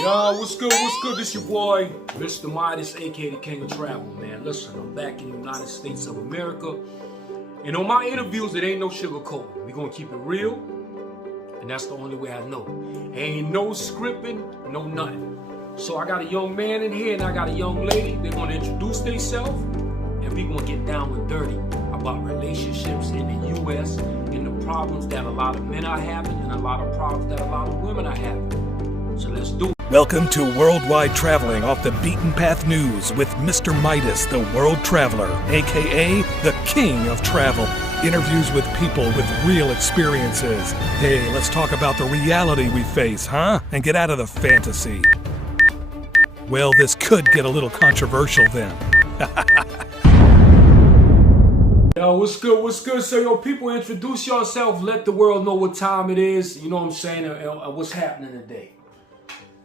Yo, what's good, what's good? This your boy, Mr. Midas, aka the King of Travel, man. Listen, I'm back in the United States of America. And on my interviews, it ain't no sugarcoating. We gonna keep it real, and that's the only way I know. Ain't no scripting, no nothing. So I got a young man in here, and I got a young lady. They're gonna introduce themselves, and we gonna get down with dirty about relationships in the U.S. and the problems that a lot of men are having, and a lot of problems that a lot of women are having. So let's do it. Welcome to Worldwide Traveling Off the Beaten Path News with Mr. Midas, the World Traveler, aka the King of Travel. Interviews with people with real experiences. Hey, let's talk about the reality we face, huh? And get out of the fantasy. Well, this could get a little controversial then. Yo, what's good, what's good? So, yo, people, introduce yourself. Let the world know what time it is. You know what I'm saying? And what's happening today.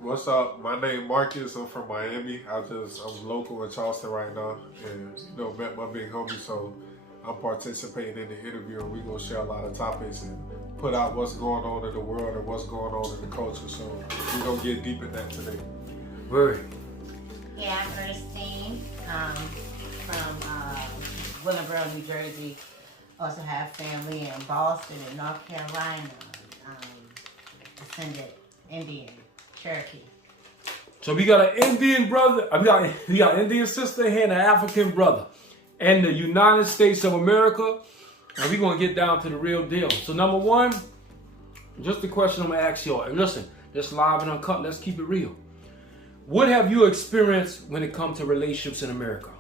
What's up? My name Marcus. I'm from Miami. I'm local in Charleston right now, and met my big homie. So I'm participating in the interview, and we gonna share a lot of topics and put out what's going on in the world and what's going on in the culture. So we gonna get deep in that today. Very. Yeah, I'm Ernestine from Willingboro, New Jersey. Also have family in Boston and North Carolina. Descended Indian. Cherokee. So we got an Indian brother, we got an Indian sister here and an African brother in the United States of America, and we're going to get down to the real deal. So number one, just the question I'm going to ask y'all, and listen, this live and uncut, let's keep it real. What have you experienced when it comes to relationships in America?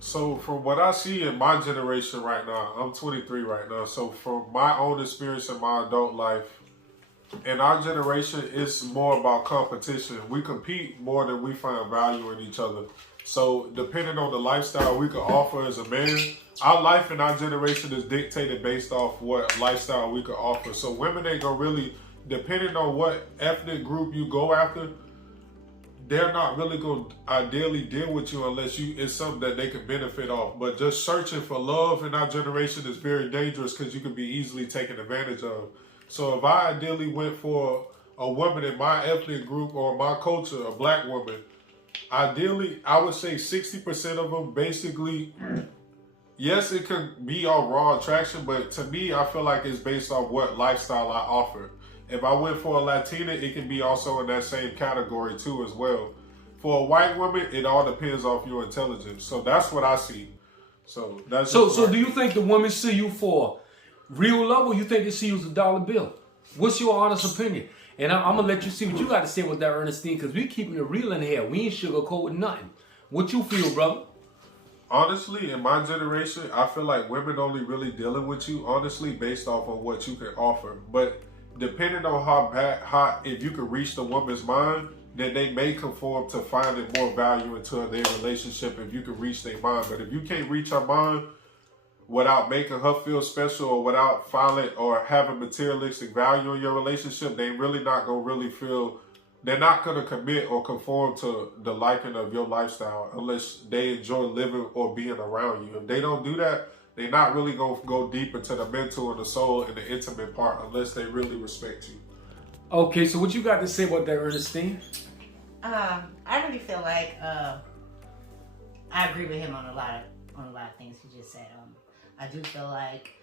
So from what I see in my generation right now, I'm 23 right now, so from my own experience in my adult life, in our generation, it's more about competition. We compete more than we find value in each other. So depending on the lifestyle we can offer as a man, our life in our generation is dictated based off what lifestyle we can offer. So women ain't gonna really, depending on what ethnic group you go after, they're not really gonna ideally deal with you unless it's something that they can benefit off. But just searching for love in our generation is very dangerous because you can be easily taken advantage of. So if I ideally went for a woman in my ethnic group or my culture, a black woman, ideally, I would say 60% of them basically, yes, it could be all raw attraction, but to me, I feel like it's based off what lifestyle I offer. If I went for a Latina, it can be also in that same category too as well. For a white woman, it all depends off your intelligence. So that's what I see. So that's So do you think the women see you for real love, or you think they see you as a dollar bill? What's your honest opinion? And I'm gonna let you see what you got to say with that, Ernestine, because we keeping it real in here. We ain't sugarcoating nothing. What you feel, brother? Honestly, in my generation, I feel like women only really dealing with you, honestly, based off of what you can offer. But depending on if you can reach the woman's mind, then they may conform to finding more value into their relationship if you can reach their mind. But if you can't reach her mind without making her feel special or without filing or having materialistic value in your relationship, they really not going to really feel, they're not going to commit or conform to the liking of your lifestyle unless they enjoy living or being around you. If they don't do that, they're not really going to go deep into the mental and the soul and the intimate part unless they really respect you. Okay, so what you got to say about that, Ernestine? I really feel like I agree with him on a lot of things he just said. I do feel like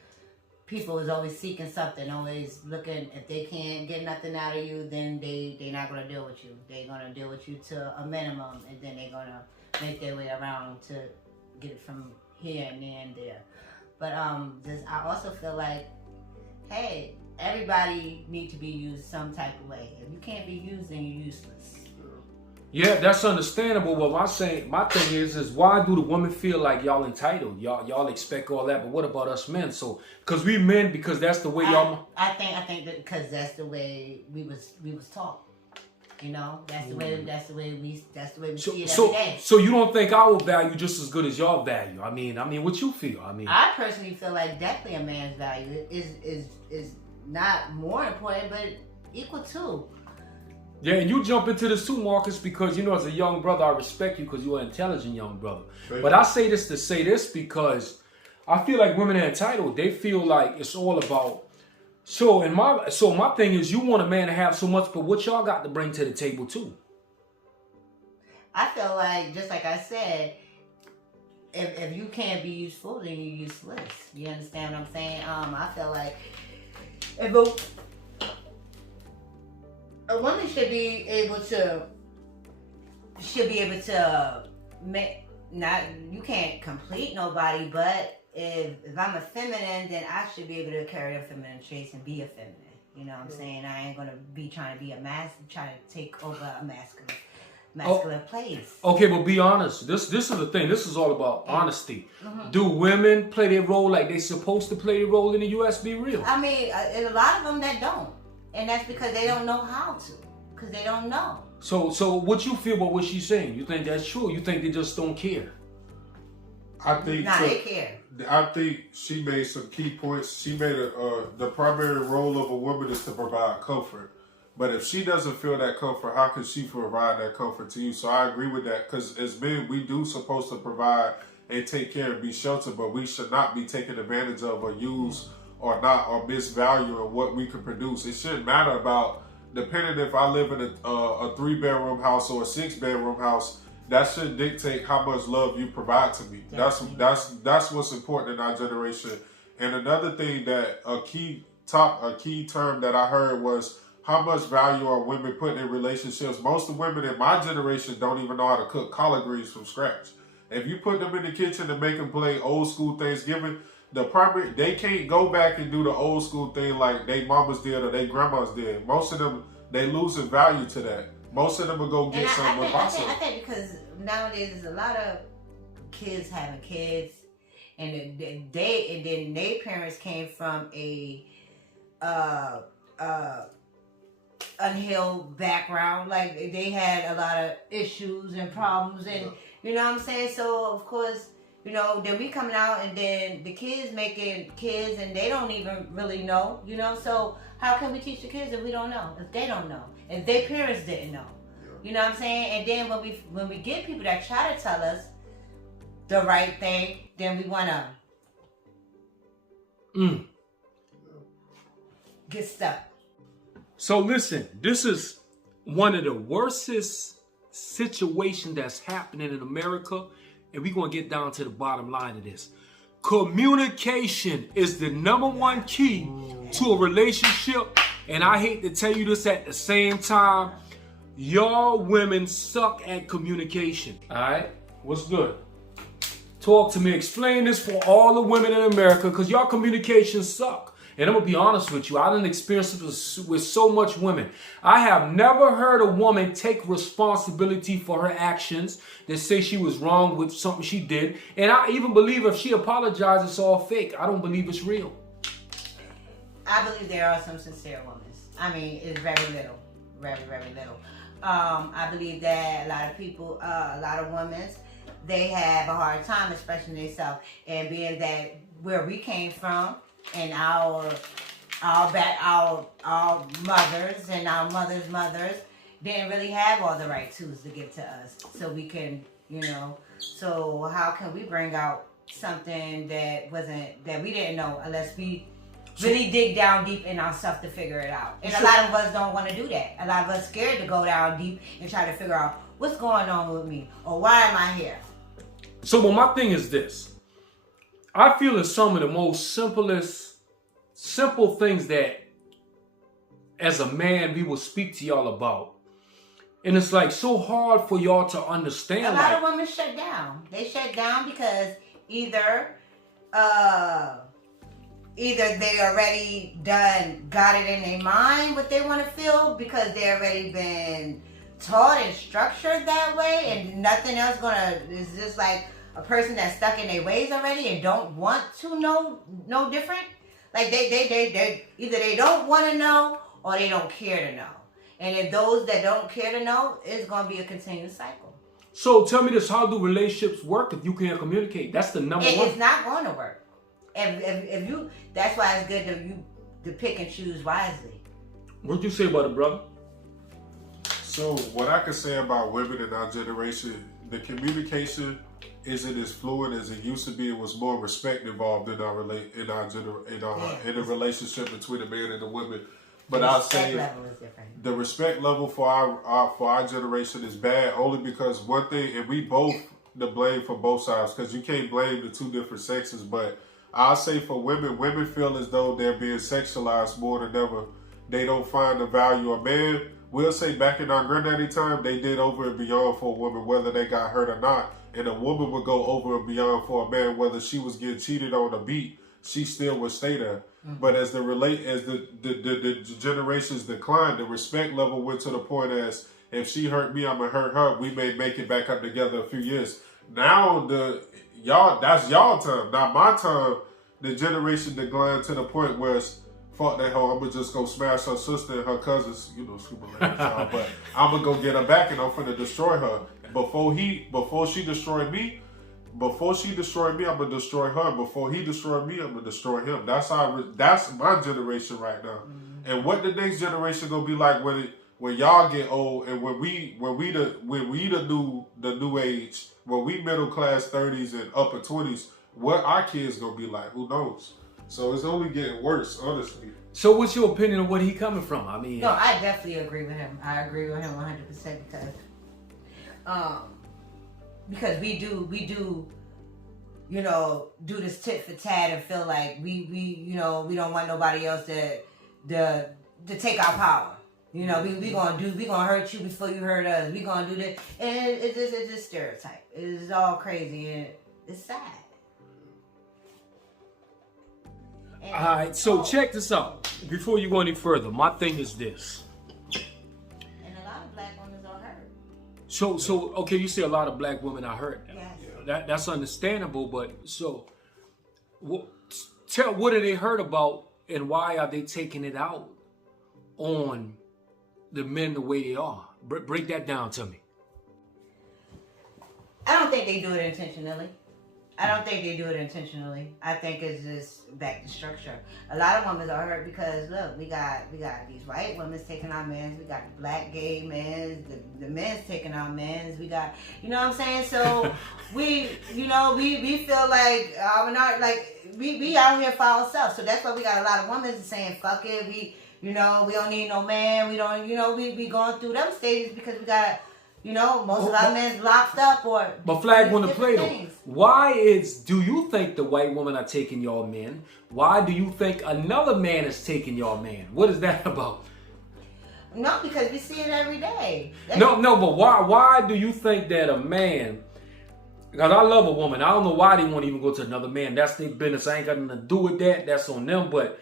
people is always seeking something, always looking. If they can't get nothing out of you, then they're not going to deal with you. They're going to deal with you to a minimum, and then they're going to make their way around to get it from here and there and there. But I also feel like, hey, everybody need to be used some type of way. If you can't be used, then you're useless. Yeah, that's understandable. But my thing is why do the women feel like y'all entitled? Y'all expect all that, but what about us men? So, because we men, because that's the way y'all. I think that because that's the way we was taught. You know, that's the way we see it every day. So you don't think our value just as good as y'all value? I mean, what you feel? I personally feel like definitely a man's value is not more important, but equal to. Yeah, and you jump into this too, Marcus, because, as a young brother, I respect you because you're an intelligent young brother. Right. But I say this to say this because I feel like women are entitled. They feel like it's all about So my thing is, you want a man to have so much, but what y'all got to bring to the table too? I feel like, just like I said, if you can't be useful, then you're useless. You understand what I'm saying? I feel like if a woman should be able to make, not, you can't complete nobody, but if I'm a feminine, then I should be able to carry a feminine traits and be a feminine. You know what I'm saying? I ain't gonna be trying to be a trying to take over a masculine place. Okay, but be honest. This is the thing. This is all about honesty. Do women play their role like they're supposed to play their role in the U.S.? Be real. I mean, a lot of them that don't, and that's because they don't know how to, because they don't know. So what you feel about what she's saying? You think that's true? You think they just don't care? I think They care. I think she made some key points. She made the primary role of a woman is to provide comfort. But if she doesn't feel that comfort, how can she provide that comfort to you? So I agree with that, because as men, we do supposed to provide and take care and be sheltered, but we should not be taken advantage of or use or not or misvalue what we can produce. It shouldn't matter about, depending if I live in a 3-bedroom house or a 6-bedroom house, that should dictate how much love you provide to me. That's what's important in our generation. And another thing that a key term that I heard was, how much value are women putting in relationships? Most of the women in my generation don't even know how to cook collard greens from scratch. If you put them in the kitchen and make them play old school Thanksgiving, they can't go back and do the old school thing like they mamas did or they grandmas did. Most of them, they losing value to that. Most of them will go get something with pasta. I think because nowadays there's a lot of kids having kids, and then their parents came from a unhealed background. Like, they had a lot of issues and problems, and you know what I'm saying? So of course, you know, then we coming out, and then the kids making kids, and they don't even really know, you know? So how can we teach the kids if we don't know? If they don't know? If their parents didn't know? You know what I'm saying? And then when we get people that try to tell us the right thing, then we want to get stuck. So listen, this is one of the worstest situations that's happening in America, and we're going to get down to the bottom line of this. Communication is the #1 key to a relationship, and I hate to tell you this at the same time. Y'all women suck at communication. All right? What's good? Talk to me. Explain this for all the women in America, because y'all communication suck. And I'm going to be honest with you. I done experienced this with so much women. I have never heard a woman take responsibility for her actions, that say she was wrong with something she did. And I even believe if she apologizes, it's all fake. I don't believe it's real. I believe there are some sincere women. I mean, it's very little. Very, very little. I believe that a lot of people, a lot of women, they have a hard time expressing themselves. And being that where we came from, and our mothers and our mothers didn't really have all the right tools to give to us, so we can, you know. So how can we bring out something that we didn't know, unless we really dig down deep in ourselves to figure it out? And a lot of us don't want to do that. A lot of us scared to go down deep and try to figure out what's going on with me, or why am I here? So, well, my thing is this. I feel it's some of the most simple things that, as a man, we will speak to y'all about. And it's like so hard for y'all to understand. A lot of women shut down. They shut down because either they already got it in their mind what they want to feel, because they already been taught and structured that way, and nothing else is just like a person that's stuck in their ways already and don't want to know different. Like they either they don't want to know, or they don't care to know. And if those that don't care to know, it's going to be a continuous cycle. So tell me this, how do relationships work if you can't communicate? That's the #1. It's not going to work. If you, that's why it's good to pick and choose wisely. What'd you say about it, brother? So what I can say about women in our generation, the communication isn't as fluid as it used to be. It was more respect involved in our in the relationship between the man and the woman. But I'll say level is different. The respect level for our generation is bad only because one thing, and we both the blame for both sides because you can't blame the two different sexes. But I'll say for women feel as though they're being sexualized more than ever. They don't find the value of man. We'll say back in our granddaddy time, they did over and beyond for a woman, whether they got hurt or not. And a woman would go over and beyond for a man, whether she was getting cheated on a beat, she still would stay there. Mm-hmm. But as the generations declined, the respect level went to the point as if she hurt me, I'm gonna hurt her. We may make it back up together a few years. Now that's y'all time. Now my time, the generation declined to the point where it's fuck that hoe, I'm gonna just go smash her sister and her cousins, scuba language, but I'm gonna go get her back and I'm finna destroy her. Before she destroyed me, I'm gonna destroy her. Before he destroyed me, I'm gonna destroy him. That's my generation right now. Mm-hmm. And what the next generation gonna be like when y'all get old and when we the new age, when we middle class 30s and upper 20s, what our kids gonna be like? Who knows? So it's only getting worse, honestly. So what's your opinion of where he coming from? I mean, no, I definitely agree with him. I agree with him 100% because we do, do this tit for tat and feel like we don't want nobody else to take our power. We gonna hurt you before you hurt us. We gonna do this, and it's just stereotype. It's all crazy and it's sad. All right, so check this out. Before you go any further, my thing is this. And a lot of black women are hurt. So okay, you say a lot of black women are hurt. Yes. That's understandable, but so what are they hurt about and why are they taking it out on the men the way they are? Break that down to me. I don't think they do it intentionally. I think it's just back to structure. A lot of women are hurt because look, we got these white women taking our men's, we got the black gay men's, the men's taking our men's, we got, you know what I'm saying? So we feel like we out here for ourselves. So that's why we got a lot of women saying fuck it, we don't need no man, we don't, we going through them stages because we got, most of our men's locked up or. But flag on the play though. Do you think the white women are taking your men? Why do you think another man is taking your man? What is that about? No, because we see it every day. But why do you think that a man? Because I love a woman. I don't know why they won't even go to another man. That's their business. I ain't got nothing to do with that. That's on them. But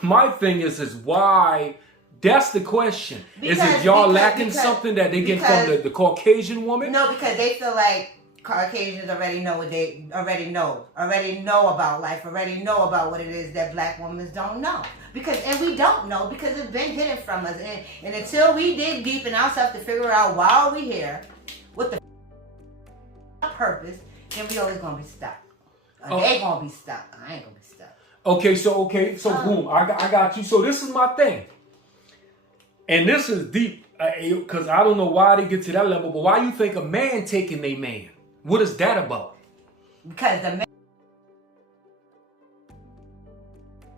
my thing is why. That's the question. Is it y'all lacking something that they get from the Caucasian woman? No, because they feel like Caucasians already know what they already know about life, already know about what it is that black women don't know. And we don't know because it's been hidden from us. And until we dig deep in ourselves to figure out why are we here, what the purpose, then we always gonna be stuck. They gonna be stuck. I ain't gonna be stuck. So boom, I got you. So this is my thing. And this is deep, because I don't know why they get to that level, but why you think a man taking a man? What is that about? Because the man...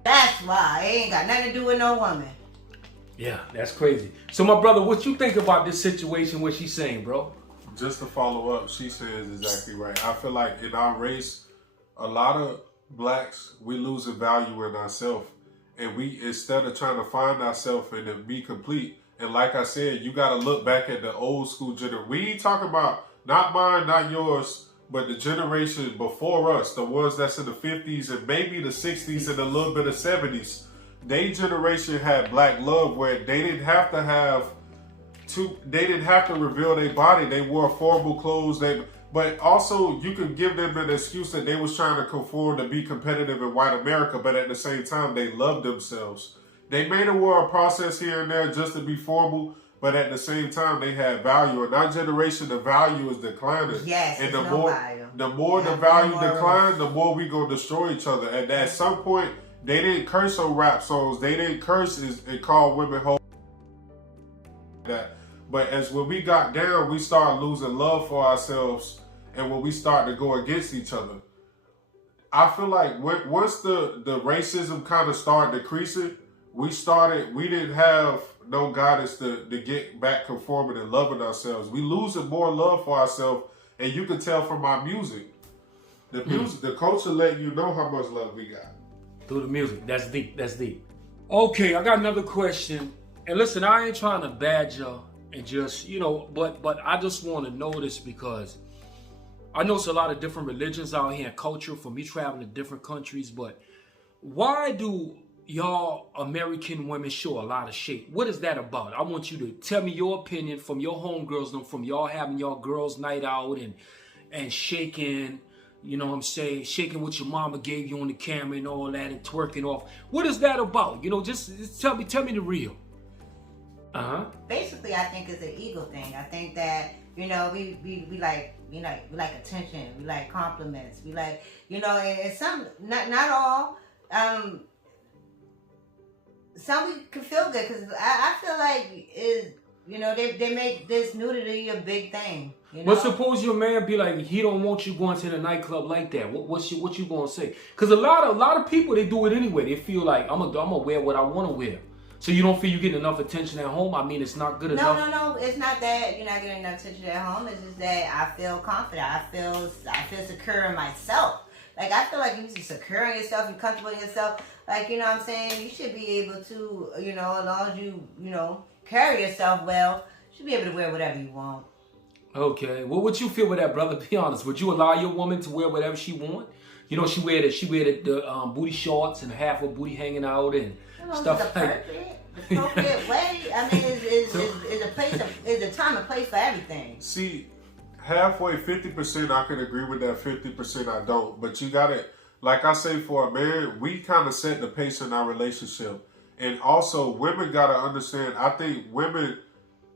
That's why. It ain't got nothing to do with no woman. Yeah, that's crazy. So my brother, what you think about this situation, what she's saying, bro? Just to follow up, she says exactly right. I feel like in our race, a lot of blacks, we losing value in ourselves. And we, instead of trying to find ourselves and to be complete, and like I said, you got to look back at the old school generation. We ain't talking about, not mine, not yours, but the generation before us, the ones that's in the 50s and maybe the 60s and a little bit of 70s. They generation had black love where they didn't have to reveal their body. They wore formal clothes. But also, you could give them an excuse that they was trying to conform to be competitive in white America, but at the same time, they loved themselves. They made a war process here and there just to be formal, but at the same time, they had value. In our generation, the value is declining. Yes, and the more the value declines, the more we gonna destroy each other. And at some point, they didn't curse on rap songs. They didn't curse and call women hoes. That. But as when we got down, we started losing love for ourselves. and when we start to go against each other. I feel like once the racism kind of started decreasing, we didn't have no guidance to get back conforming and loving ourselves. We losing more love for ourselves, and you can tell from our music. The music, the culture letting you know how much love we got. Through the music. That's deep. That's deep. Okay, I got another question. And listen, I ain't trying to badger and just, but I just want to know this because I know it's a lot of different religions out here and culture for me traveling to different countries, but why do y'all American women show a lot of shape? What is that about? I want you to tell me your opinion from your homegirls, from y'all having y'all girls' night out and shaking, you know what I'm saying, shaking what your mama gave you on the camera and all that and twerking off. What is that about? Just tell me the real. Basically, I think it's an ego thing. I think that, we like attention, we like compliments, we like, and some, not all, some we can feel good because I feel like they make this nudity a big thing. But suppose your man be like, he don't want you going to the nightclub like that. What you gonna say? Because a lot of people, they do it anyway. They feel like I'm gonna wear what I want to wear. So you don't feel you getting enough attention at home? I mean, it's not good enough. No. It's not that you're not getting enough attention at home. It's just that I feel confident. I feel secure in myself. Like, I feel like you're secure in yourself, you're comfortable in yourself. Like, you know what I'm saying? You should be able to, as long as you, carry yourself well, you should be able to wear whatever you want. Okay. Well, what you feel with that, brother? Be honest. Would you allow your woman to wear whatever she want? She wear the booty shorts and half her booty hanging out and stuff like that. The appropriate way. I mean, is a time and place for everything. See, halfway, 50% I can agree with that, 50% I don't. But you got it. Like I say, for a man, we kind of set the pace in our relationship. And also, women got to understand, I think women,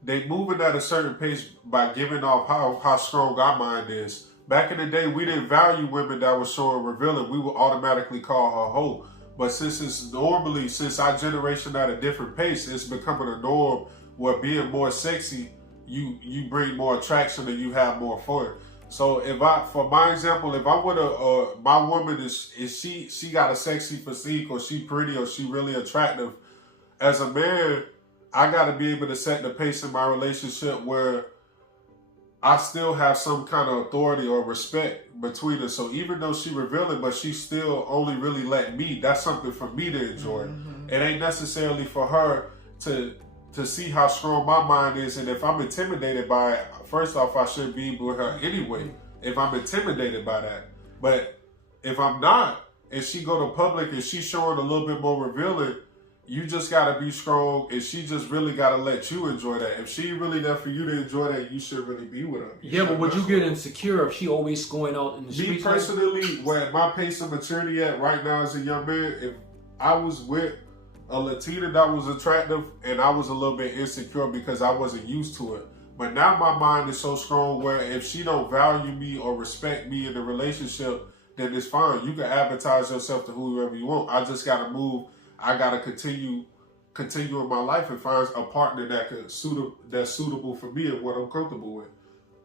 they moving at a certain pace by giving off how strong our mind is. Back in the day, we didn't value women that were showing revealing. We would automatically call her a hoe. But since our generation at a different pace, it's becoming a norm where being more sexy, you bring more attraction and you have more fun. So for my example, if I would my woman is she got a sexy physique, or she pretty, or she really attractive, as a man, I got to be able to set the pace in my relationship where I still have some kind of authority or respect between us. So even though she revealing, but she still only really let me, that's something for me to enjoy. Mm-hmm. It ain't necessarily for her to see how strong my mind is. And if I'm intimidated by it, first off, I shouldn't be with her anyway, if I'm intimidated by that. But if I'm not, and she go to public and she's showing a little bit more revealing, you just gotta be strong, and she just really gotta let you enjoy that. If she really there for you to enjoy that, you should really be with her. But would you get insecure if she always going out in the streets? Me personally, where my pace of maturity at right now as a young man, if I was with a Latina that was attractive and I was a little bit insecure because I wasn't used to it. But now my mind is so strong where if she don't value me or respect me in the relationship, then it's fine. You can advertise yourself to whoever you want. I just gotta move. I gotta continue in my life and find a partner that's suitable for me and what I'm comfortable with.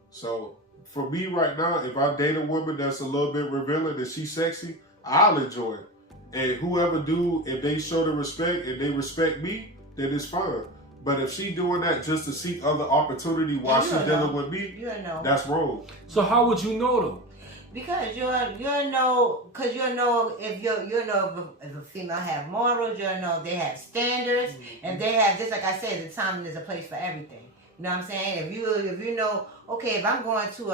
So for me right now, if I date a woman that's a little bit revealing and she's sexy, I'll enjoy it. And whoever if they show the respect and they respect me, then it's fine. But if she doing that just to seek other opportunity while she's dealing with me, that's wrong. So how would you know though? Because you'll know if a female have morals, you'll know they have standards, and they have, just like I said, the time and there's a place for everything. You know what I'm saying? If you know, okay, if I'm going to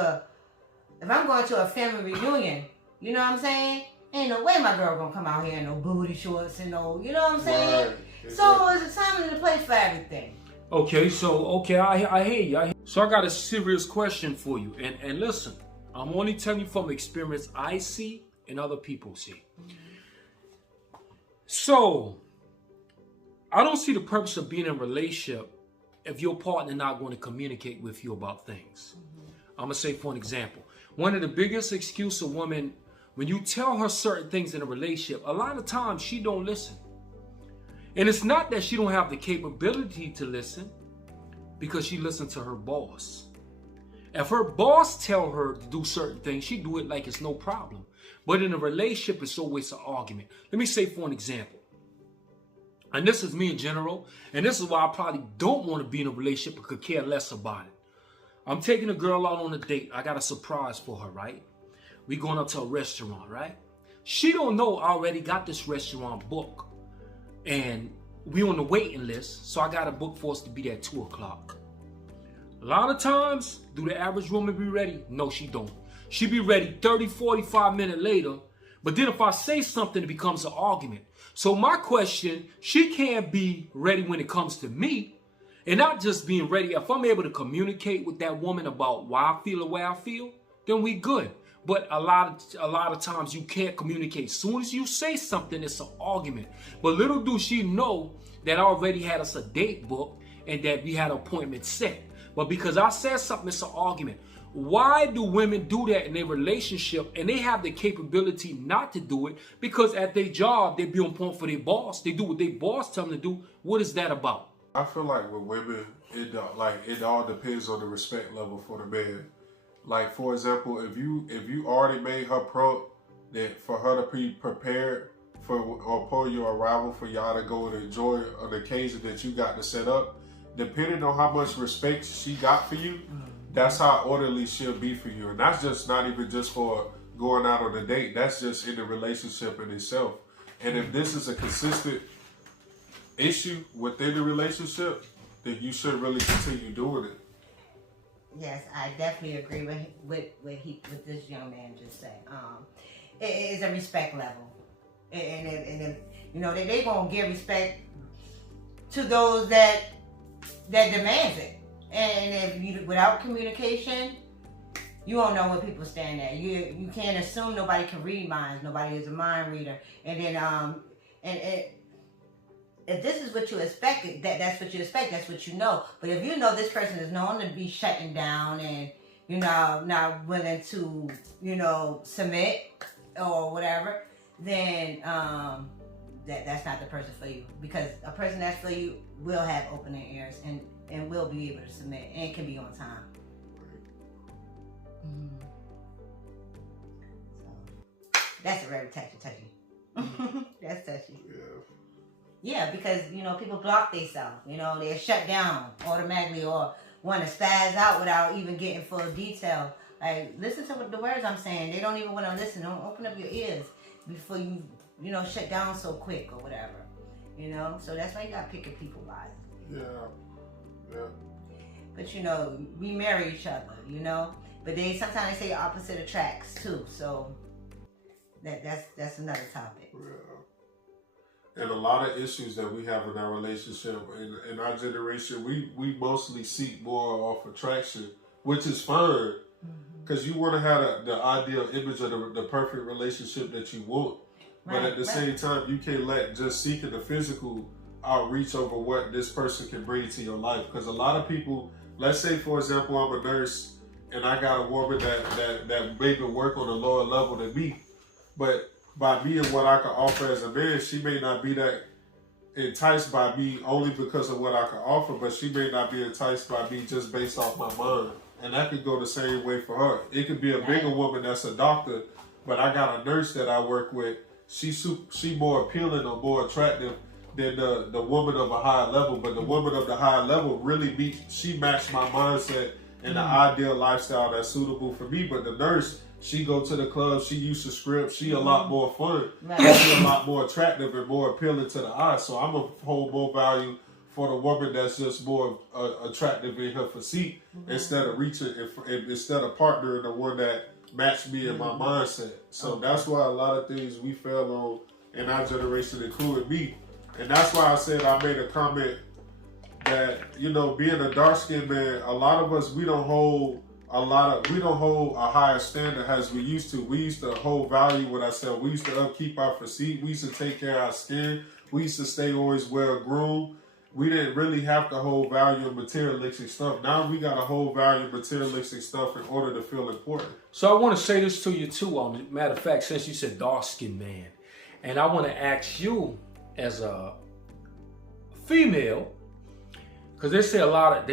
a family reunion, you know what I'm saying? Ain't no way my girl gonna come out here in no booty shorts and no, you know what I'm saying? Right. So it's a time and a place for everything. Okay, I hear you. So I got a serious question for you, and listen. I'm only telling you from experience I see and other people see. So, I don't see the purpose of being in a relationship if your partner not going to communicate with you about things. I'm going to say, for an example, one of the biggest excuses of women, when you tell her certain things in a relationship, a lot of times she don't listen. And it's not that she don't have the capability to listen, because she listens to her boss. If her boss tell her to do certain things, she do it like it's no problem. But in a relationship, it's always an argument. Let me say for an example, and this is me in general, and this is why I probably don't want to be in a relationship or could care less about it. I'm taking a girl out on a date. I got a surprise for her, right? We going out to a restaurant, right? She don't know I already got this restaurant booked. And we on the waiting list, so I got a book for us to be there at 2 o'clock. A lot of times, do the average woman be ready? No, she don't. She be ready 30, 45 minutes later. But then if I say something, it becomes an argument. So my question, she can't be ready when it comes to me. And not just being ready. If I'm able to communicate with that woman about why I feel the way I feel, then we good. But a lot of times you can't communicate. As soon as you say something, it's an argument. But little do she know that I already had us a date booked and that we had an appointment set. But because I said something, it's an argument. Why do women do that in their relationship and they have the capability not to do it? Because at their job, they be on point for their boss. They do what their boss tell them to do. What is that about? I feel like with women, it all depends on the respect level for the man. Like, for example, if you already made her pro that for her to be prepared for or upon your arrival for y'all to go and enjoy an occasion that you got to set up, depending on how much respect she got for you, that's how orderly she'll be for you. And that's just not even just for going out on a date. That's just in the relationship in itself. And if this is a consistent issue within the relationship, then you should really continue doing it. Yes, I definitely agree with this young man just said. It is a respect level, and you know they gonna give respect to those that demands it. And if you without communication, you don't know where people stand at. You can't assume nobody can read minds. Nobody is a mind reader. And then if this is what you expect, that's what you expect. That's what you know. But if you know this person is known to be shutting down and not willing to submit or whatever, then that's not the person for you. Because a person that's for you will have opening ears and will be able to submit and can be on time. So that's a very touchy. That's touchy. Yeah, because people block themselves. They're shut down automatically or want to spaz out without even getting full detail. Like, listen to what the words I'm saying. They don't even want to listen. Don't open up your ears before you shut down so quick or whatever. So that's why you gotta pick your people wisely. Yeah. But we marry each other. But sometimes they say opposite attracts too. So that's another topic. Yeah. And a lot of issues that we have in our relationship, in our generation, we mostly seek more off attraction, which is fine, because you want to have the ideal image of the perfect relationship that you want. But at the same time, you can't let just seeking the physical outreach over what this person can bring to your life. Because a lot of people, let's say, for example, I'm a nurse, and I got a woman that maybe work on a lower level than me, but by me and what I can offer as a man, she may not be that enticed by me only because of what I can offer, but she may not be enticed by me just based off my mind. And that could go the same way for her. It could be a bigger woman that's a doctor, but I got a nurse that I work with. She more appealing or more attractive than the woman of a higher level. But the woman of the higher level really she matched my mindset and the ideal lifestyle that's suitable for me. But the nurse, she go to the club, she used to script, she a lot more fun, she a lot more attractive and more appealing to the eye. So I'm gonna hold more value for the woman that's just more attractive in her physique instead of instead of partnering the one that matched me in my mindset. So that's why a lot of things we fell on in our generation, including me. And that's why I said I made a comment that, being a dark-skinned man, a lot of us, we don't hold a higher standard as we used to. We used to hold value with ourselves. We used to upkeep our physique. We used to take care of our skin. We used to stay always well groomed. We didn't really have to hold value of materialistic stuff. Now we got to hold value of materialistic stuff in order to feel important. So I want to say this to you too. Matter of fact, since you said dark-skinned man, and I want to ask you as a female, because they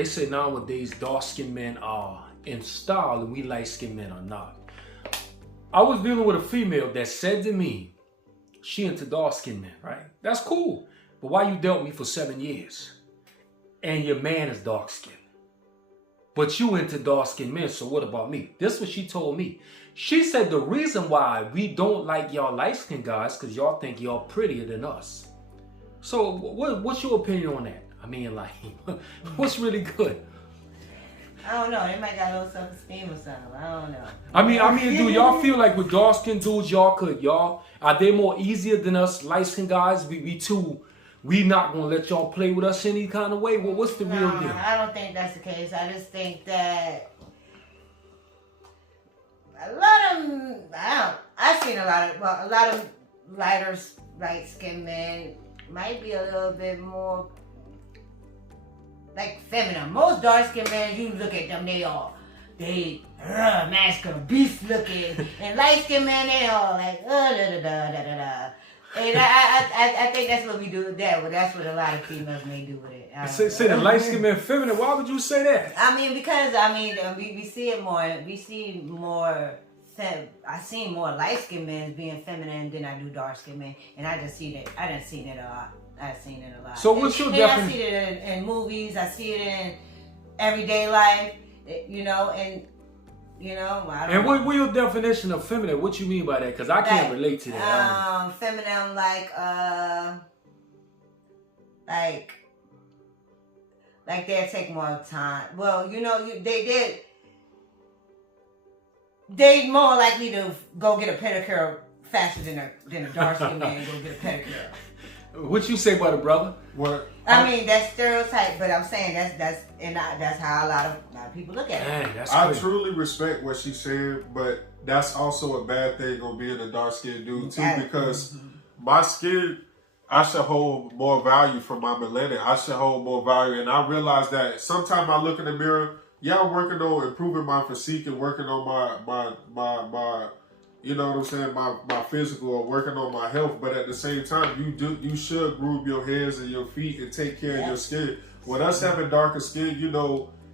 say nowadays dark-skinned men are in style and we light-skinned men are not. I was dealing with a female that said to me, she into dark-skinned men, right? That's cool. But why you dealt me for 7 years? And your man is dark-skinned. But you into dark-skinned men, so what about me? This is what she told me. She said the reason why we don't like y'all light-skinned guys because y'all think y'all prettier than us. So what's your opinion on that? I mean, like, what's really good? I don't know. They might got low self-esteem or something. I don't know. I mean, do y'all feel like with dark-skinned dudes, are they more easier than us light-skinned guys? We not gonna let y'all play with us any kind of way? Well, what's the real deal? I don't think that's the case. I just think that a lot of I've seen a lot of light-skinned men might be a little bit more like feminine. Most dark-skinned men, you look at them, they masculine, beast looking, and light-skinned men, they all like da da da da da da. And I think that's what we do with that. But that's what a lot of females may do with it. Say the light-skinned man feminine. Why would you say that? I mean, because we see it more. We see more. I see more light-skinned men being feminine than I do dark-skinned men, and I just see that. I done seen it a lot. I've seen it a lot. So what's your definition? I see it in movies. I see it in everyday life. I don't know. What's your definition of feminine? What you mean by that? Because I can't relate to that. Feminine, like they'll take more time. Well, they more likely to go get a pedicure faster than a dark skinned man go get a pedicure. What you say about it, brother? What? I mean, that's stereotype, but I'm saying that's how a lot of people look at it. Man, I truly respect what she said, but that's also a bad thing on being a dark skinned dude too, because my skin, I should hold more value for my melanin. I should hold more value, and I realize that sometimes I look in the mirror. Yeah, I'm working on improving my physique and working on my you know what I'm saying, my physical, or working on my health. But at the same time, you should groove your hands and your feet and take care of your skin. With us having darker skin,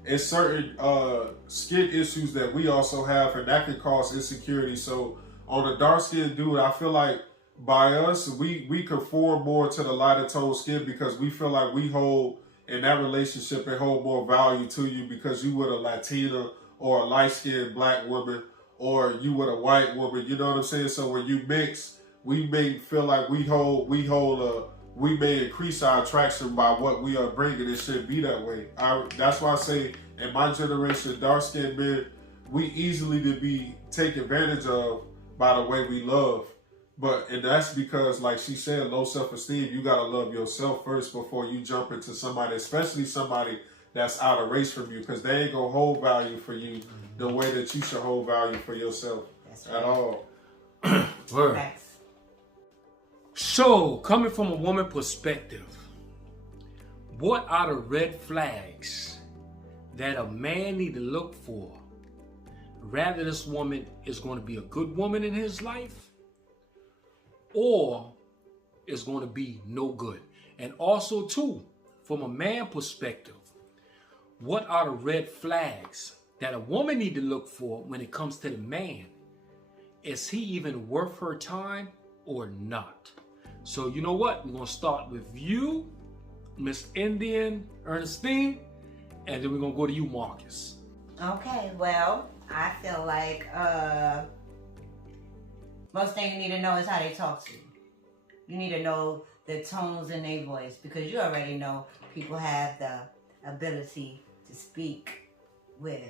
it's certain skin issues that we also have, and that can cause insecurity. So on a dark skinned dude, I feel like by us, we conform more to the lighter tone skin because we feel like we hold in that relationship and hold more value to you because you with a Latina or a light skinned black woman, or you with a white woman, you know what I'm saying? So when you mix, we may feel like we may increase our attraction by what we are bringing. It shouldn't be that way. That's why I say in my generation, dark-skinned men, we easily to be taken advantage of by the way we love. And that's because, like she said, low self-esteem, you got to love yourself first before you jump into somebody, especially somebody that's out of race from you, because they ain't going to hold value for you the way that you should hold value for yourself at all. Word. So, coming from a woman perspective, what are the red flags that a man need to look for? Rather, this woman is going to be a good woman in his life, or is going to be no good. And also, too, from a man perspective, what are the red flags that a woman need to look for when it comes to the man? Is he even worth her time or not? So you know what? We're going to start with you, Miss Indian Ernestine, and then we're going to go to you, Marcus. Okay, well, I feel like most thing you need to know is how they talk to you. You need to know the tones in their voice, because you already know people have the ability to speak with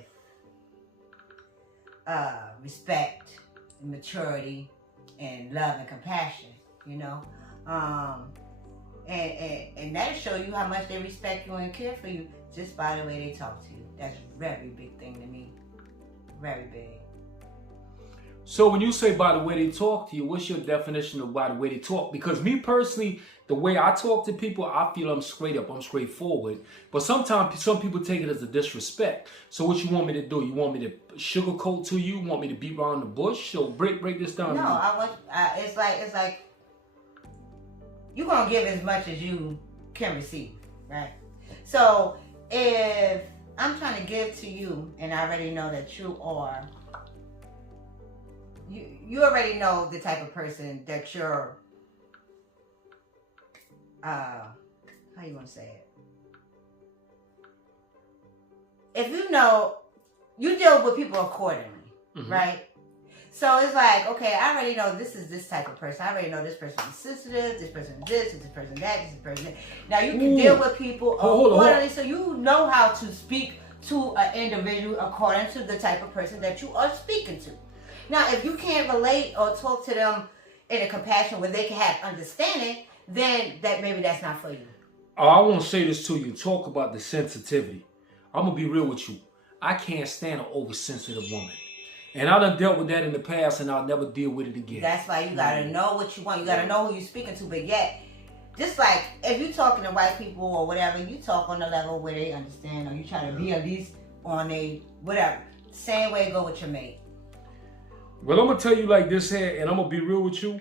respect, maturity, and love and compassion, and that'll show you how much they respect you and care for you just by the way they talk to you. That's a very big thing to me. Very big. So when you say by the way they talk to you, what's your definition of by the way they talk? Because me personally, the way I talk to people, I feel I'm straight up, I'm straightforward. But sometimes some people take it as a disrespect. So what you want me to do? You want me to sugarcoat to you? You want me to beat around the bush? So break this down. No, it's like you're gonna give as much as you can receive, right? So if I'm trying to give to you, and I already know that you are. You already know the type of person that you're. How you want to say it? If you know, you deal with people accordingly, right? So it's like, okay, I already know this is this type of person. I already know this person is sensitive, this person is this person that, this person that. Now you can deal with people accordingly, so you know how to speak to an individual according to the type of person that you are speaking to. Now, if you can't relate or talk to them in a compassion where they can have understanding, then maybe that's not for you. I want to say this to you. Talk about the sensitivity. I'm going to be real with you. I can't stand an oversensitive woman. And I done dealt with that in the past, and I'll never deal with it again. That's why you got to know what you want. You got to know who you're speaking to. But yet, just like if you're talking to white people or whatever, you talk on the level where they understand, or you try to be at least on a whatever. Same way go with your mate. Well, I'm going to tell you like this here, and I'm going to be real with you.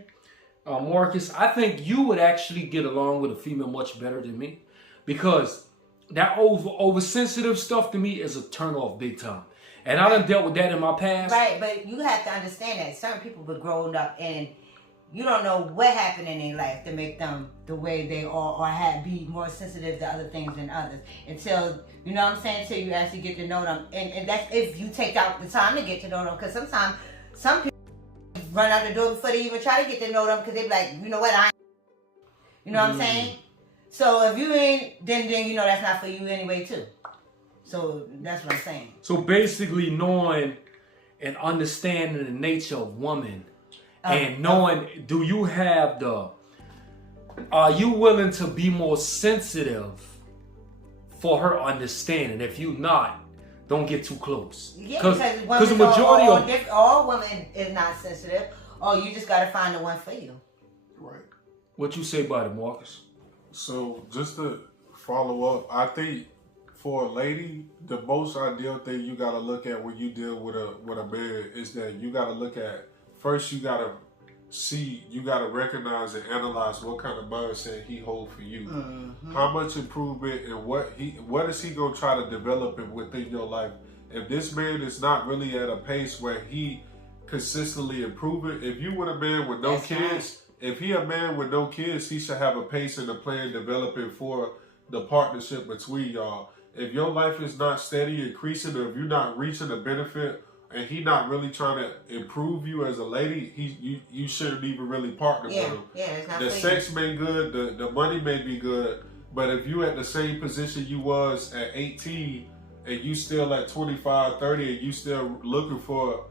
Marcus, I think you would actually get along with a female much better than me, because that oversensitive stuff to me is a turn off big time. And I done dealt with that in my past. Right, but you have to understand that certain people were grown up and you don't know what happened in their life to make them the way they are or be more sensitive to other things than others. Until, you know what I'm saying, until you actually get to know them. And that's if you take out the time to get to know them. Because sometimes some people run out the door before they even try to get to know them because they be like, you know what, you know what I'm saying? So if you ain't, then you know that's not for you anyway too. So that's what I'm saying. So basically knowing and understanding the nature of woman and knowing, do you have are you willing to be more sensitive for her understanding? If you not, don't get too close. Yeah, because the majority all women is not sensitive, or you just got to find the one for you. Right. What you say about it, Marcus? So just to follow up, I think for a lady, the most ideal thing you gotta look at when you deal with a man is that you gotta look at first. You gotta recognize and analyze what kind of mindset he holds for you. How much improvement and what is he gonna try to develop within your life? If this man is not really at a pace where he consistently improving, if you with a man with no kids, if he a man with no kids, he should have a pace and a plan developing for the partnership between y'all. If your life is not steady increasing, or if you're not reaching a benefit, and he not really trying to improve you as a lady, you shouldn't even really partner with him. Yeah, it's not the sex may good, the money may be good, but if you at the same position you was at 18, and you still at 25, 30, and you still looking for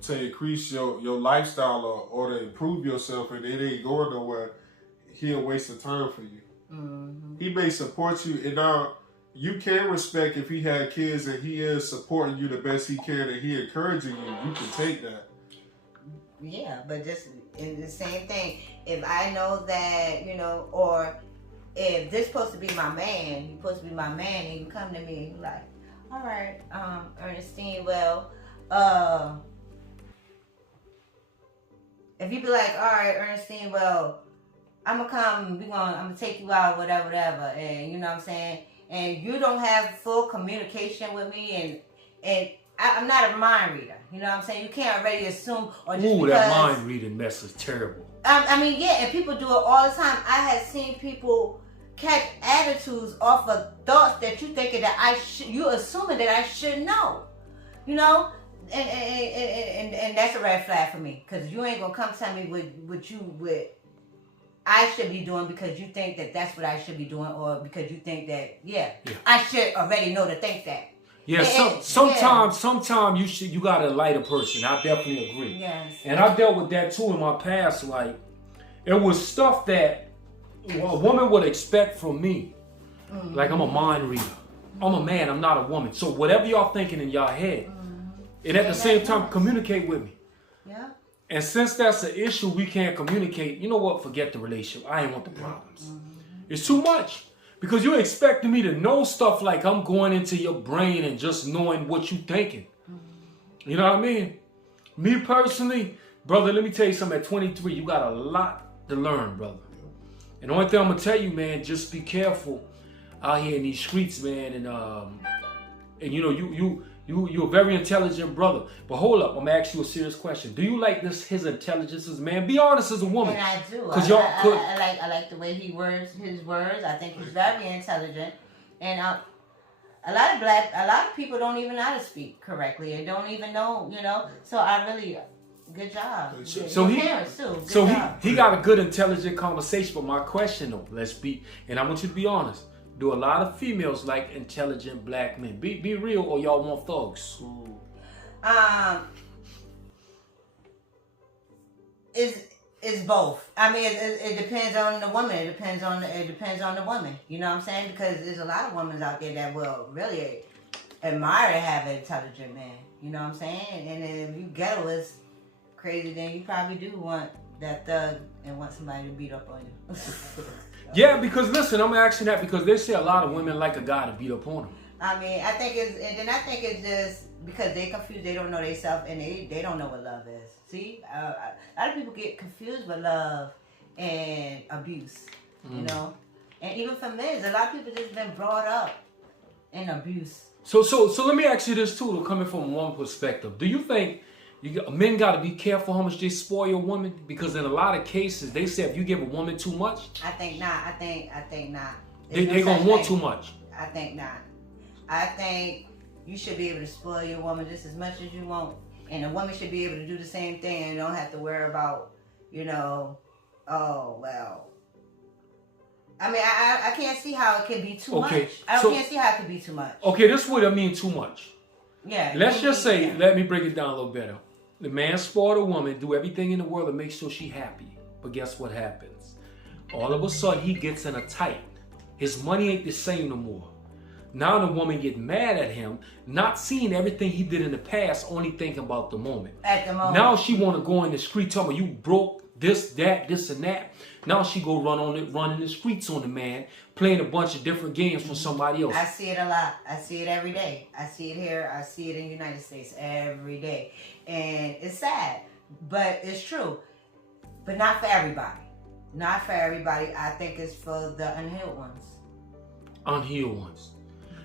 to increase your lifestyle or to improve yourself, and it ain't going nowhere, he'll waste of time for you. He may support you, and now you can respect if he had kids and he is supporting you the best he can and he encouraging you. You can take that. Yeah, but just in the same thing, if I know that, you know, or if this supposed to be my man, you're supposed to be my man, and you come to me and you're like, all right, Ernestine, well, if you be like, all right, Ernestine, well, I'm gonna take you out, whatever, and you know what I'm saying, and you don't have full communication with me, and I'm not a mind reader, you know what I'm saying, you can't already assume, or just because that mind reading mess is terrible. I mean, yeah, and people do it all the time. I had seen people catch attitudes off of thoughts that you thinking that you assuming that I should know, you know, and that's a red flag for me, because you ain't gonna come tell me what I should be doing because you think that that's what I should be doing, or because you think that I should already know to think that. Yeah, sometimes you gotta like a person. I definitely agree. Yes. And I dealt with that too in my past. Like, it was stuff that a woman would expect from me. Like, I'm a mind reader. I'm a man. I'm not a woman. So whatever y'all thinking in y'all head, and at the same time communicate with me. Yeah. And since that's an issue, we can't communicate. You know what? Forget the relationship. I ain't want the problems. It's too much. Because you're expecting me to know stuff like I'm going into your brain and just knowing what you thinking. You know what I mean? Me personally, brother, let me tell you something. At 23, you got a lot to learn, brother. And the only thing I'm going to tell you, man, just be careful out here in these streets, man, and you know, you're a very intelligent brother. But hold up, I'm gonna ask you a serious question. Do you like his intelligence as a man? Be honest as a woman. And I do. Cause y'all I like the way he words his words. I think he's very intelligent, and a lot of people don't even know how to speak correctly and don't even know, you know. So I really, good job. So Your parents too. Good so job. he got a good intelligent conversation. But my question though, and I want you to be honest. Do a lot of females like intelligent black men? Be real, or y'all want thugs? Is both. I mean, it depends on the woman. It depends on the woman. You know what I'm saying? Because there's a lot of women out there that will really admire to have an intelligent man. You know what I'm saying? And if you ghetto is crazy, then you probably do want that thug and want somebody to beat up on you. Yeah, because listen, I'm asking that because they say a lot of women like a guy to beat up on them. I mean, I think it's just because they confused, they don't know themselves, and they don't know what love is. See, a lot of people get confused with love and abuse, you know, and even for men, a lot of people just been brought up in abuse. So let me ask you this too, coming from one perspective. Do you think men got to be careful how much they spoil a woman? Because in a lot of cases, they say if you give a woman too much, I think not. I think not. They gonna want too much. I think not. I think you should be able to spoil your woman just as much as you want, and a woman should be able to do the same thing and don't have to worry about, you know, oh well. I mean, I can't see how it could be too much. I can't see how it could be too much. Okay, this is what I mean too much. Yeah. Let's just say, let me break it down a little better. The man spoiled a woman, do everything in the world to make sure she happy. But guess what happens? All of a sudden, he gets in a tight. His money ain't the same no more. Now the woman get mad at him, not seeing everything he did in the past, only thinking about the moment. At the moment. Now she want to go in the street, tell me you broke this, that, this, and that. Now she go run in the streets on the man, playing a bunch of different games for somebody else. I see it a lot. I see it every day. I see it here. I see it in the United States every day. And it's sad, but it's true. But not for everybody. Not for everybody. I think it's for the unhealed ones. Unhealed ones.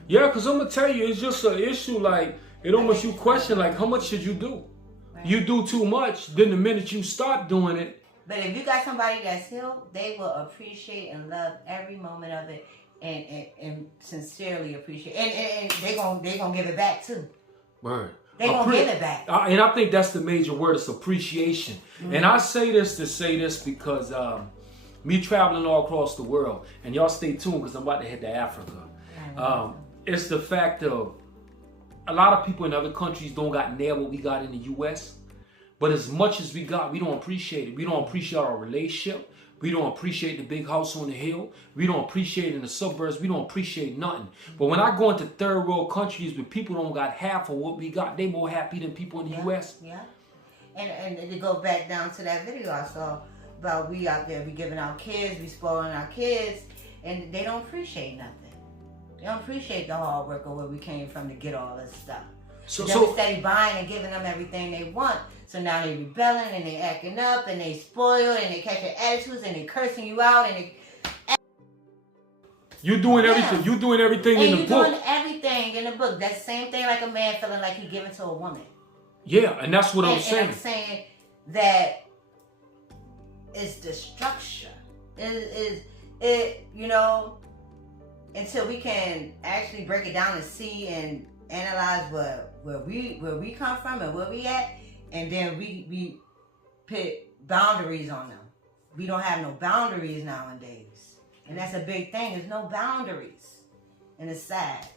Yeah, because I'm going to tell you, it's just an issue like, it almost you question like, how much should you do? Right. You do too much, then the minute you start doing it. But if you got somebody that's healed, they will appreciate and love every moment of it and sincerely appreciate. And they gonna give it back too. Word. They gonna give it back. And I think that's the major word, is appreciation. Mm-hmm. And I say this to say this because me traveling all across the world, and y'all stay tuned because I'm about to head to Africa. It's the fact of a lot of people in other countries don't got near what we got in the U.S. But as much as we got, we don't appreciate it. We don't appreciate our relationship. We don't appreciate the big house on the hill. We don't appreciate in the suburbs. We don't appreciate nothing. But when I go into third world countries where people don't got half of what we got, they more happy than people in the U.S. Yeah. And to go back down to that video I saw about we out there, we giving our kids, we spoiling our kids, and they don't appreciate nothing. They don't appreciate the hard work or where we came from to get all this stuff. So we steady buying and giving them everything they want. So now they rebelling and they acting up and they spoiled and they catching attitudes and they cursing you out and they. You doing everything. You doing everything in the book. You doing everything in the book. That's the same thing like a man feeling like he giving to a woman. Yeah, and that's what I'm saying. And I'm saying that it's the structure. It you know, until we can actually break it down and see and analyze where we come from and where we at, and then we put boundaries on them. We don't have no boundaries nowadays, and that's a big thing. There's no boundaries, and it's sad.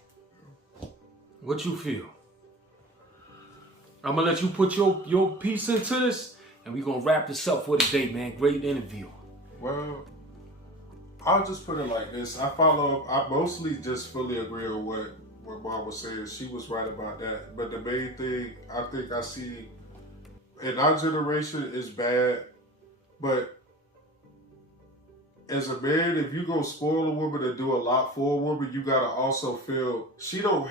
What you feel? I'm gonna let you put your piece into this, and we're gonna wrap this up for today, man. Great interview. Well, I'll just put it like this. I mostly just fully agree with what Mom was saying. She was right about that. But the main thing I think I see in our generation is bad. But as a man, if you go spoil a woman and do a lot for a woman, you gotta also feel she shouldn't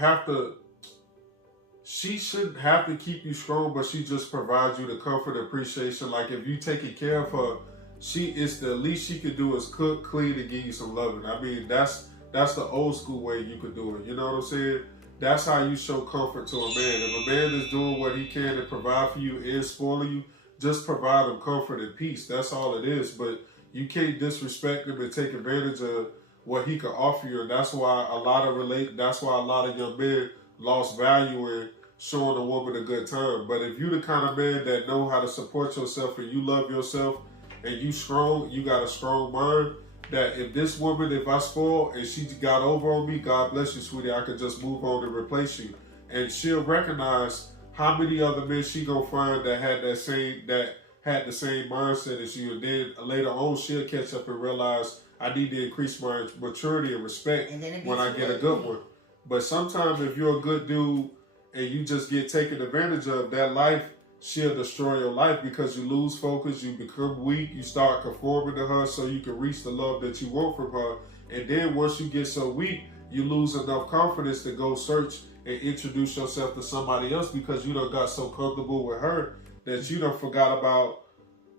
have to keep you strong, but she just provides you the comfort and appreciation. Like if you taking care of her, it's the least she could do is cook, clean, and give you some loving. I mean, that's that's the old school way you could do it. You know what I'm saying? That's how you show comfort to a man. If a man is doing what he can to provide for you and spoiling you, just provide him comfort and peace. That's all it is. But you can't disrespect him and take advantage of what he can offer you. And that's why a lot of young men lost value in showing a woman a good time. But if you the kind of man that know how to support yourself and you love yourself and you strong, you got a strong mind, that if this woman, if I spoil and she got over on me, God bless you, sweetie, I could just move on and replace you. And she'll recognize how many other men she gonna find that had the same mindset as you. And then later on, she'll catch up and realize I need to increase my maturity and respect when I get a good one. But sometimes if you're a good dude and you just get taken advantage of, that life, she'll destroy your life because you lose focus, you become weak, you start conforming to her so you can reach the love that you want from her. And then once you get so weak, you lose enough confidence to go search and introduce yourself to somebody else because you done got so comfortable with her that you done forgot about,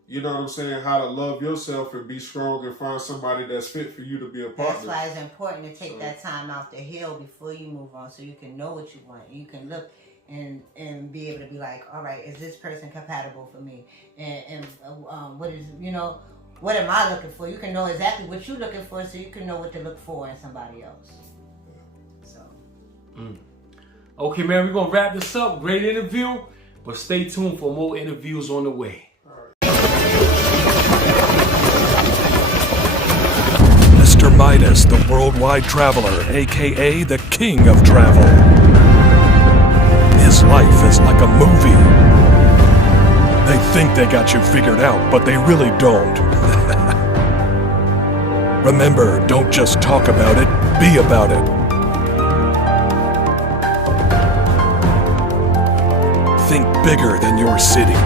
you know what I'm saying, how to love yourself and be strong and find somebody that's fit for you to be a partner. That's why it's important to take that time out the hill before you move on so you can know what you want. You can look and be able to be like, all right, is this person compatible for me? And what is, what am I looking for? You can know exactly what you're looking for so you can know what to look for in somebody else. So. Okay, man, we're going to wrap this up. Great interview, but stay tuned for more interviews on the way. Mr. Midas, the worldwide traveler, aka the king of travel. His life is like a movie. They think they got you figured out, but they really don't. Remember, don't just talk about it, be about it. Think bigger than your city.